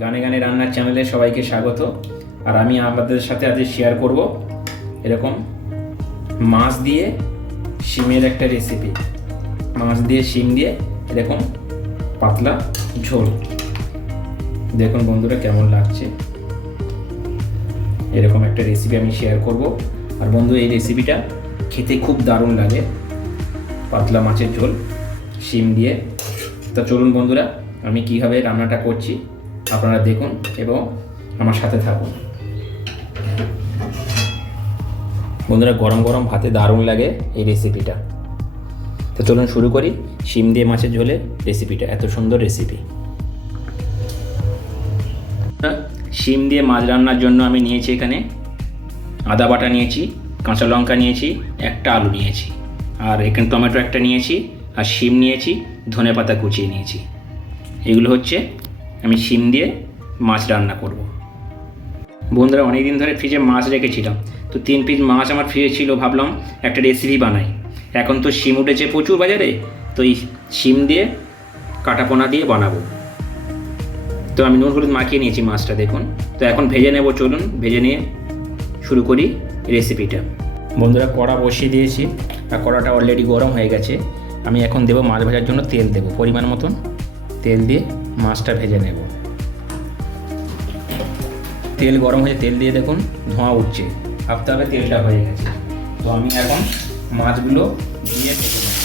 গানে গানে রান্নার চ্যানেলে সবাইকে স্বাগত। আর আমি আপনাদের সাথে আজ শেয়ার করব এরকম মাছ দিয়ে শিমের একটা রেসিপি মাছ দিয়ে শিম দিয়ে এরকম পাতলা ঝোল। দেখুন বন্ধুরা কেমন লাগছে। এরকম একটা রেসিপি আমি শেয়ার করব। আর বন্ধু, এই রেসিপিটা খেতে খুব দারুণ লাগে। পাতলা মাছের ঝোল, শিম দিয়ে। তা চলুন বন্ধুরা, আমি কীভাবে রান্নাটা করছি আপনারা দেখুন এবং আমার সাথে থাকুন। বন্ধুরা, গরম গরম ভাতে দারুণ লাগে এই রেসিপিটা তো চলুন শুরু করি। শিম দিয়ে মাছের ঝোলে রেসিপিটা এত সুন্দর রেসিপি শিম দিয়ে মাছ রান্নার জন্য আমি নিয়েছি এখানে আদা বাটা নিয়েছি, কাঁচা লঙ্কা নিয়েছি, একটা আলু নিয়েছি। আর এখানে টমেটো একটা নিয়েছি, আর শিম নিয়েছি ধনে পাতা কুচিয়ে নিয়েছি। এগুলো হচ্ছে আমি শিম দিয়ে মাছ রান্না করব। বন্ধুরা অনেক দিন ধরে ফ্রিজে মাছ রেখেছিলাম। তো তিন পিস মাছ আমার ফ্রিজে ছিল, ভাবলাম একটা রেসিপি বানাই। এখন তো শিম উঠেছে প্রচুর বাজারে, তো এই শিম দিয়ে, কাটাপোনা দিয়ে বানাবো। তো আমি নুন হলুদ মাখিয়ে নিয়েছি মাছটা, দেখুন। তো এখন ভেজে নেব, চলুন, ভেজে নিয়ে শুরু করি রেসিপিটা বন্ধুরা, কড়া বসিয়ে দিয়েছি, আর কড়াটা অলরেডি গরম হয়ে গেছে। আমি এখন দেবো মাছ ভাজার জন্য তেল দেবো, পরিমাণ মতন। তেল দিয়ে মাছটা ভেজে নেব। তেল গরম হয়ে তেল দিয়ে দেখুন ধোঁয়া উঠছে। ভাবতে হবে তেলটা হয়ে গেছে। তো আমি এখন মাছগুলো দিয়ে ভেজে নেব।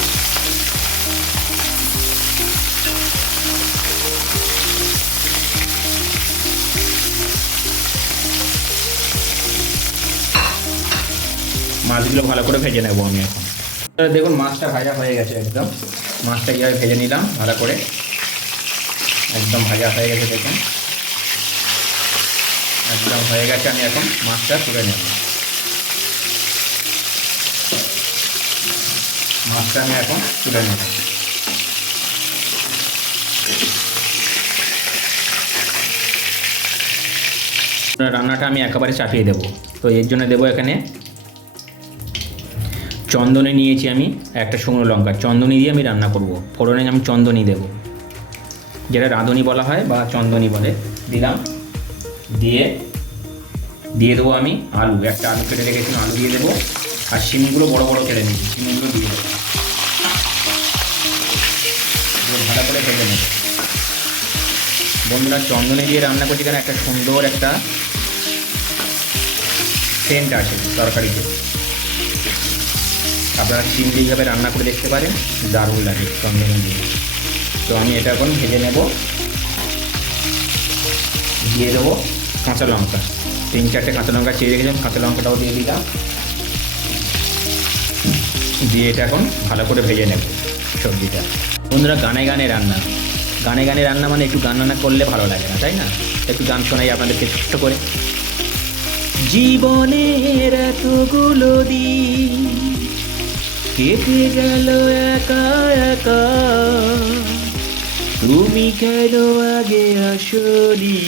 মাছগুলো ভালো করে ভেজে নেব আমি এখন। দেখুন মাছটা ভাজা হয়ে গেছে একদম। মাছটা কীভাবে ভেজে নিলাম, ভালো করে। একদম ভাজা হয়ে গেছে দেখুন। একদম হয়ে গেছে, আমি এখন মাছটা তুলে নেব। মাছটা আমি এখন তুলে নেব। রান্নাটা আমি একেবারে চাপিয়ে দেবো। তো এর জন্য দেবো এখানে চন্দনে নিয়েছি আমি একটা শুকনো লঙ্কা। চন্দনী দিয়ে আমি রান্না করব। ফোড়নে আমি চন্দনী দেব। যেটা রাঁধুনি বলা হয় বা চন্দনী বলে, দিলাম। দিয়ে দিয়ে দেবো আমি আলু। একটা আলু কেটে রেখেছিলাম আলু দিয়ে দেবো। আর শিমগুলো বড় বড় কেটে নিয়েছি, শিমগুলো দিয়ে দেবো। ভালো করে ভেজে নেব। বন্ধুরা, চন্দনে দিয়ে রান্না করছি কেন? একটা সুন্দর একটা সেন্ট আছে তরকারিতে। আপনারা দিয়ে এইভাবে রান্না করে দেখতে পারেন, দারুণ লাগে চন্দন দিয়ে। তো আমি এটা এখন ভেজে নেব। দিয়ে দেবো কাঁচা লঙ্কা। তিন, চারটে কাঁচা লঙ্কা চেয়ে রেখেছিলাম, কাঁচা লঙ্কাটাও দিয়ে দিলাম। দিয়ে এটা এখন ভালো করে ভেজে নেব সবজিটা। বন্ধুরা, গানে গানে রান্না। গানে গানে রান্না মানে একটু গান রান্না করলে ভালো লাগে না, তাই না? একটু গান শোনাই আপনাদেরকে ছোট্ট করে। জীবনের এতগুলো দিন কেটে গেল একা একা। তুমি কেন আগে আসনি?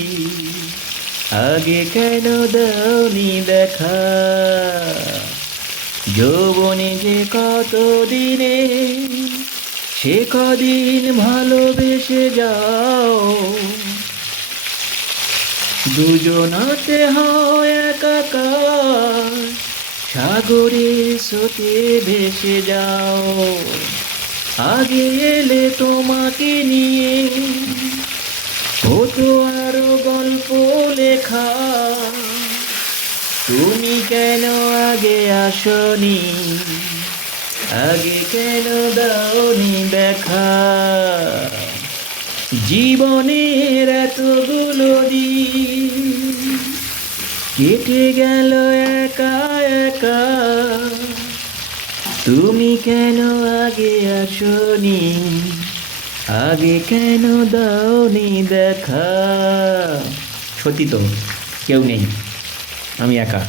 আগে কেন দাওনি দেখা? যৌবনে যে কত দিনে সে কদিন ভালোবেসে যাও? দুজনাতে হয় একাকার সাগরে স্রোতে ভেসে যাও। আগে এলে তোমাকে নিয়ে হতো আরও গল্প লেখা। তুমি কেন আগে আসনি? আগে কেন দাওনি দেখা? জীবনের এতগুলো দিন কেটে গেল একা একা। তুমি কেন আগে আসনি? আগে কেন দাওনি দেখা? সত্যি তো কেউ নেই, আমি একা।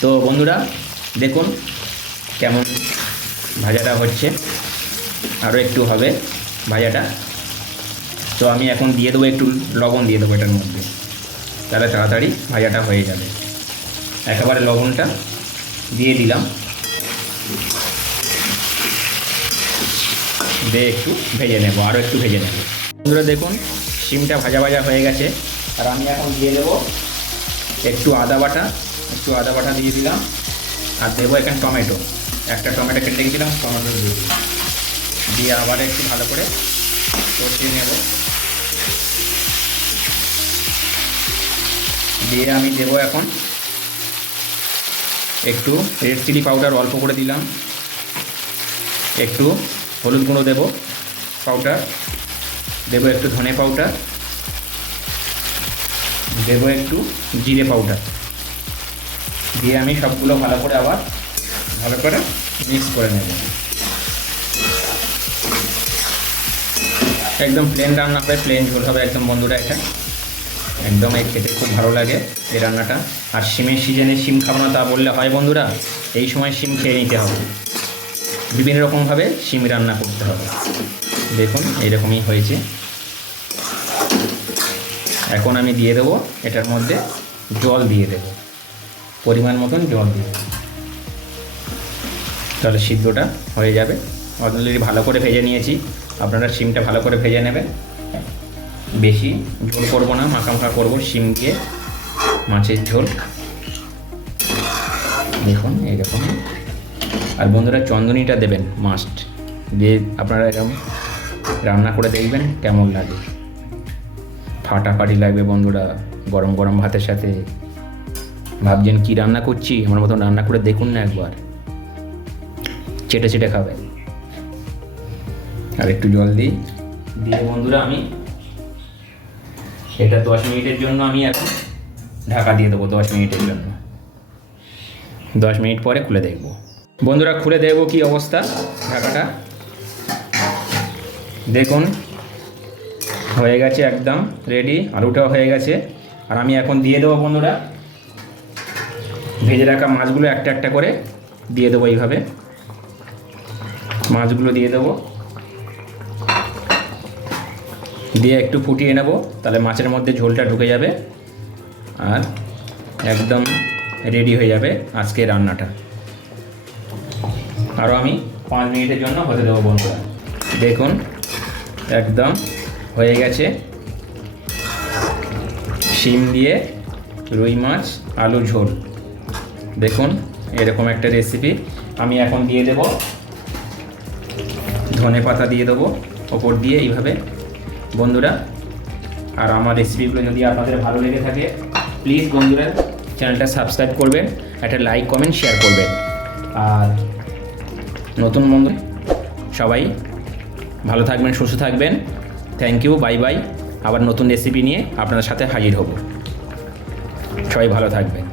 তো বন্ধুরা, দেখুন কেমন ভাজাটা হচ্ছে। আরও একটু হবে ভাজাটা। তো আমি এখন দিয়ে দেবো একটু লবণ দিয়ে দেবো এটার মধ্যে। তাহলে তাড়াতাড়ি ভাজাটা হয়ে যাবে। একেবারে লবণটা দিয়ে দিলাম। দিয়ে একটু ভেজে নেব আরও একটু ভেজে নেব। বন্ধুরা দেখুন, শিমটা ভাজা ভাজা হয়ে গেছে। আর আমি এখন দিয়ে দেবো একটু আদা বাটা, একটু আদা বাটা দিয়ে দিলাম। আর দেবো এখানে টমেটো। একটা টমেটো কেটে রেখেছিলাম, টমেটো দিয়ে দিলাম। দিয়ে আবার একটু ভালো করে কষিয়ে নেব। দিয়ে আমি দেবো এখন একটু রেড চিলি পাউডার অল্প করে দিলাম। একটু হলুদ গুঁড়ো দেবো পাউডার দেবো একটু ধনে পাউডার দেবো একটু জিরে পাউডার দিয়ে আমি সবগুলো ভালো করে আবার ভালো করে মিক্স করে নেব। একদম প্লেন রান্না হবে প্লেন ঝোল হবে একদম বন্ধুরা এটা। একদম এই খেতে খুব ভালো লাগে এই রান্নাটা। আর শিমের সিজনে শিম খাব না তা বললে হয় বন্ধুরা, এই সময় শিম খেয়ে নিতে হবে। বিভিন্ন রকমভাবে শিম রান্না করতে হবে। দেখুন, এইরকমই হয়েছে। এখন আমি দিয়ে দেবো, এটার মধ্যে জল দিয়ে দেবো। পরিমাণ মতন জল দিয়ে দেবো। তাহলে সিদ্ধটা হয়ে যাবে। অলরেডি ভালো করে ভেজে নিয়েছি। আপনারা শিমটা ভালো করে ভেজে নেবেন। বেশি ঝোল করব না মাখা মাখা করব শিম দিয়ে। মাছের ঝোল। দেখুন এইরকম আর বন্ধুরা চন্দনিটা দেবেন মাস্ট দিয়ে আপনারা এরকম রান্না করে দেখবেন কেমন লাগে। ফাটাফাটি লাগবে বন্ধুরা, গরম গরম ভাতের সাথে। ভাবছেন কি রান্না করছি? আমার মতন রান্না করে দেখুন না একবার। চেটে চেটে খাবেন। আর একটু জল দিই। দিয়ে বন্ধুরা আমি এটা দশ মিনিটের জন্য আমি এখন ঢাকা দিয়ে দেবো, দশ মিনিটের জন্য। দশ মিনিট পরে খুলে দেখব। বন্ধুরা খুলে দেখব কি অবস্থা ঢাকাটা। দেখুন, হয়ে গেছে একদম রেডি আলুটাও হয়ে গেছে। আর আমি এখন দিয়ে দেবো বন্ধুরা, ভেজে রাখা মাছগুলো একটা একটা করে দিয়ে দেবো এইভাবে। মাছগুলো দিয়ে দেবো। দিয়ে একটু ফুটিয়ে নেব, তাহলে মাছের মধ্যে ঝোলটা ঢুকে যাবে। আর একদম রেডি হয়ে যাবে আজকে রান্নাটা। আরও আমি পাঁচ মিনিটের জন্য হতে দেবো বন্ধুরা দেখুন, একদম হয়ে গেছে। শিম দিয়ে রুই মাছ, আলু ঝোল। দেখুন, এরকম একটা রেসিপি আমি এখন দিয়ে দেব। ধনে পাতা দিয়ে দেবো ওপর দিয়ে এইভাবে। বন্ধুরা, আর আমার রেসিপিগুলো যদি আপনাদের ভালো লেগে থাকে প্লিজ বন্ধুরা চ্যানেলটা সাবস্ক্রাইব করবেন, একটা লাইক কমেন্ট শেয়ার করবেন। আর নতুন বন্ধু। সবাই ভালো থাকবেন, সুস্থ থাকবেন। থ্যাংক ইউ বাই বাই আবার নতুন রেসিপি নিয়ে আপনাদের সাথে হাজির হব। সবাই ভালো থাকবেন।